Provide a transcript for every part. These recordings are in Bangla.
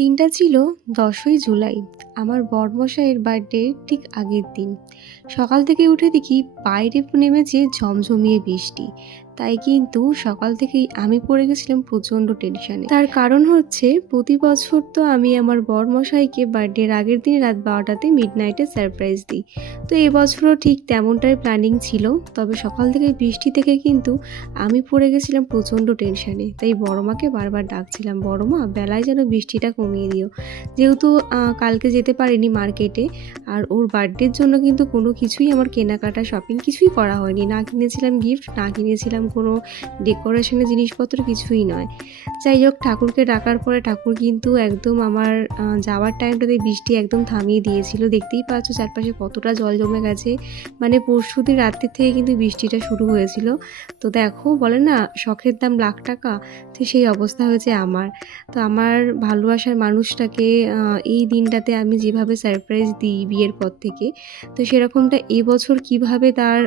দিনটা ছিল ১০ই জুলাই। আমার বড়মশাইয়ের বার্থডের ঠিক আগের দিন। সকাল থেকে উঠে দেখি বাইরে নেমেছে ঝমঝমিয়ে বৃষ্টি। তাই কিন্তু সকাল থেকেই আমি পড়ে গেছিলাম প্রচণ্ড টেনশনে। তার কারণ হচ্ছে প্রতি বছর তো আমি আমার বড়মশাইকে বার্থডের আগের দিন রাত ১২টাতে মিডনাইটে সারপ্রাইজ দিই। তো এবছরও ঠিক তেমনটাই প্ল্যানিং ছিল। তবে সকাল থেকে বৃষ্টি থেকে কিন্তু আমি পড়ে গেছিলাম প্রচণ্ড টেনশনে। তাই বড়মাকে বারবার ডাকছিলাম, বড়মা বেলায় যেন বৃষ্টিটা কমিয়ে দিও। যেহেতু কালকে যেতে পারিনি মার্কেটে, আর ওর বার্থডের জন্য কিন্তু কোনো কিছুই আমার কেনাকাটা শপিং কিছুই করা হয়নি। না কিনেছিলাম গিফট, না কিনেছিলাম কোনো ডেকোরেশনের জিনিসপত্র, কিছুই নয়। যাই হোক, ঠাকুরকে ডাকার পরে ঠাকুর কিন্তু একদম আমার যাওয়ার টাইমটাতে বৃষ্টি একদম থামিয়ে দিয়েছিল। দেখতেই পাচ্ছ চারপাশে কতটা জল জমে গেছে। মানে পরশুদিন রাত্রির থেকে কিন্তু বৃষ্টিটা শুরু হয়েছিল। তো দেখো, বলে না শখের দাম লাখ টাকা, তো সেই অবস্থা হয়েছে আমার। তো আমার ভালোবাসার মানুষটাকে এই দিনটাতে আমি যেভাবে সারপ্রাইজ দিই বিয়ের পর থেকে, তো সেরকমটা এবছর কিভাবে তার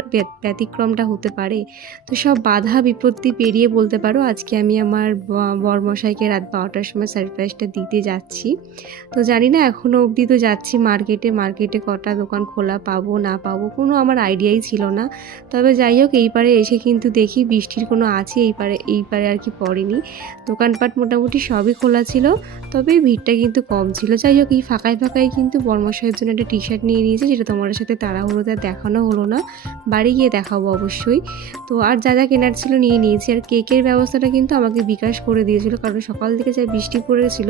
ব্যতিক্রমটা হতে পারে। তো সব বাধা বিপত্তি পেরিয়ে বলতে পারো আজকে আমি আমার বরমশাইকে রাত ১২টার সময় সারপ্রাইজটা দিতে যাচ্ছি। তো জানি না এখনও অবধি তো যাচ্ছি মার্কেটে কটা দোকান খোলা পাবো না পাবো কোনো আমার আইডিয়াই ছিল না। তবে যাই হোক, এইবারে এসে কিন্তু দেখি বৃষ্টির কোনো আছে এইবারে আর কি পড়েনি। দোকানপাট মোটামুটি সবই খোলা ছিল, তবে ভিড়টা কিন্তু কম ছিল। যাই হোক, এই ফাঁকায় কিন্তু বরমশাইয়ের জন্য একটা টি শার্ট নিয়ে নিয়েছি, যেটা তোমার সাথে তাড়াহুড়োতে দেখানো হলো না, বাড়ি গিয়ে দেখাবো অবশ্যই। তো আর যা যা কেনার ছিল নিয়ে নিয়েছি। আর কেকের ব্যবস্থাটা কিন্তু আমাকে বিকাশ করে দিয়েছিল, কারণ সকাল থেকে যা বৃষ্টি পড়েছিল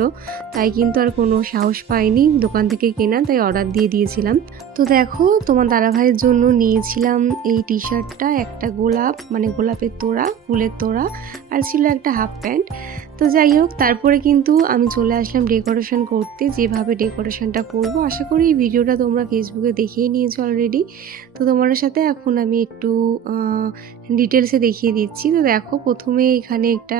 তাই কিন্তু আর কোনো সাহস পাইনি দোকান থেকে কেনা, তাই অর্ডার দিয়ে দিয়েছিলাম। তো দেখো, তোমার দাদাভাইয়ের জন্য নিয়েছিলাম এই টি শার্টটা, একটা গোলাপ মানে গোলাপের তোড়া, ফুলের তোড়া, আর ছিল একটা হাফ প্যান্ট। তো যাই হোক, তারপরে কিন্তু আমি চলে আসলাম ডেকোরেশন করতে। যেভাবে ডেকোরেশনটা করব, আশা করি এই ভিডিওটা তোমরা ফেসবুকে দেখেই নিয়েছো অলরেডি। তো তোমাদের সাথে এখন আমি একটু ডিটেলসে দেখিয়ে দিচ্ছি। তো দেখো, প্রথমে এখানে একটা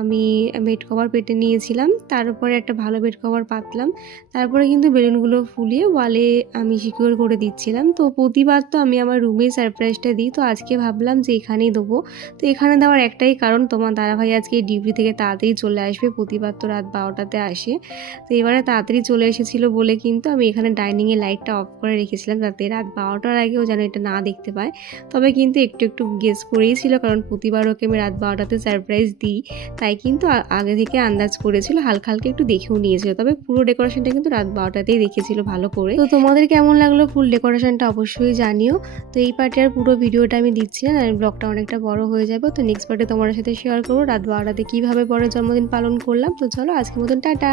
আমি বেড কভার পেতে নিয়েছিলাম, তার উপরে একটা ভালো বেড কভার পাতলাম। তারপরে কিন্তু বেলুনগুলো ফুলিয়ে ওয়ালে আমি সিকিউর করে দিচ্ছিলাম। তো প্রতিবার তো আমি আমার রুমেই সারপ্রাইজটা দিই, তো আজকে ভাবলাম যে এখানেই দেবো। তো এখানে দেওয়ার একটাই কারণ, তোমার দাদাভাই আজকে ডিউটি থেকে তাড়াতাড়ি চলে আসবে, প্রতিবার তো রাত 12টাতে আসে। তো এবারে তাড়াতাড়ি চলে এসেছিলো বলে কিন্তু আমি এখানে ডাইনিংয়ে লাইটটা অফ করে রেখেছিলাম, যাতে রাত 12টার আগেও যেন এটা না দেখতে পায়। তবে কিন্তু একটু গেস করেই ছিল, কারণ প্রতিবার ওকে আমি রাত 12টাতে সারপ্রাইজ দিই, তাই কিন্তু আগে থেকে আন্দাজ করেছিল, হালকা হালকা একটু দেখেও নিয়েছিল। তবে পুরো ডেকোরেশনটা কিন্তু রাত 12টাতেই দেখেছিল ভালো করে। তো তোমাদের কেমন লাগলো ফুল ডেকোরেশনটা অবশ্যই জানিও। তো এই পার্টে আর পুরো ভিডিওটা আমি দিচ্ছি না, ব্লগটা অনেকটা বড় হয়ে যাবে। তো নেক্সট পার্টে তোমার সাথে শেয়ার করবো রাত 12টাতে কীভাবে বড় জন্মদিন পালন করলাম। তো চলো, আজকের মতন টাটা।